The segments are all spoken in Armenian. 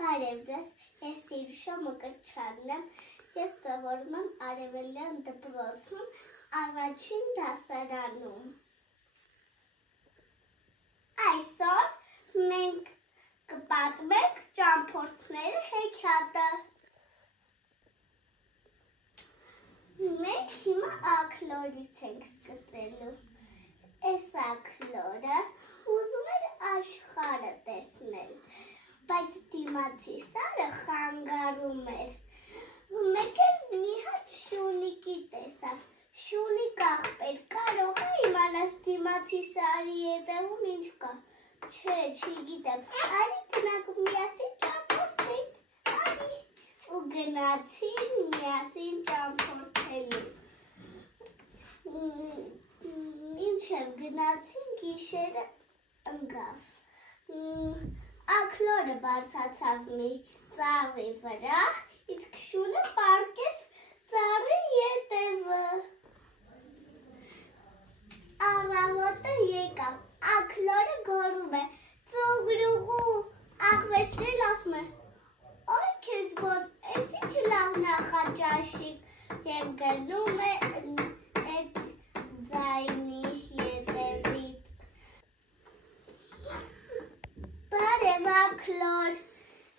Բարև ձեզ, ես Սիրիշո Մկրտչյանն եմ, ես սովորում եմ Արևելյան դպրոցում առաջին դասարանում։ Այսօր մենք կպատմենք ճամփորդների հեքիաթը։ Մենք հիմա աքլորից ենք սկսելու։ Այս աքլորը ուզում էր աշխարհը տեսնել, բայց դիմացի սարը խանգարում էր։ Մեկ էլ մի հատ շունիկի տեսավ։ Շունիկ աղբեր, կարող է իմանաս դիմացի սարի ետևում ինչ կա։ Չէ, չգիտեմ։ Արի գնանք միասին ճամփորդենք։ Արի։ Ու գնացին միասին ճամփորդելու։ Մինչև գնացին գիշերը ընկավ։ Աքլորը բարձրացավ մի ծառի վրա, իսկ շունը պառկեց ծառի ետևը։ Առավոտը եկավ, աքլորը գոռում է. ծուղրուղու, աղվեսներն ասում է. «Այ քեզ բան, էս ինչ լավ նախաճաշիկ» և գնում է այդ ձայնի ետևից։ Բարև աքլոր,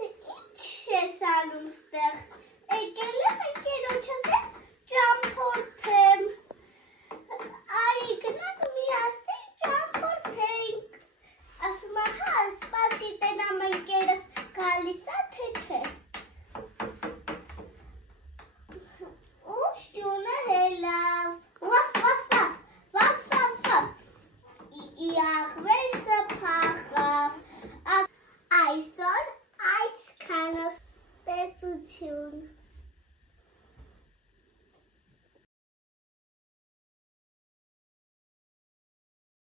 ինչ ես անում ստեղ, եկել եմ ընկերոջս հետ ճամփորդեմ, արի գնանք միասին ճամփորդենք, ասում է հա սպասի տենամ ընկերս գալիս է թե չէ, ու շունը հելավ, վաֆ վաֆ վաֆ վաֆ վաֆ, աղվեսը փախավ, այսօր այսքանը տեսություն։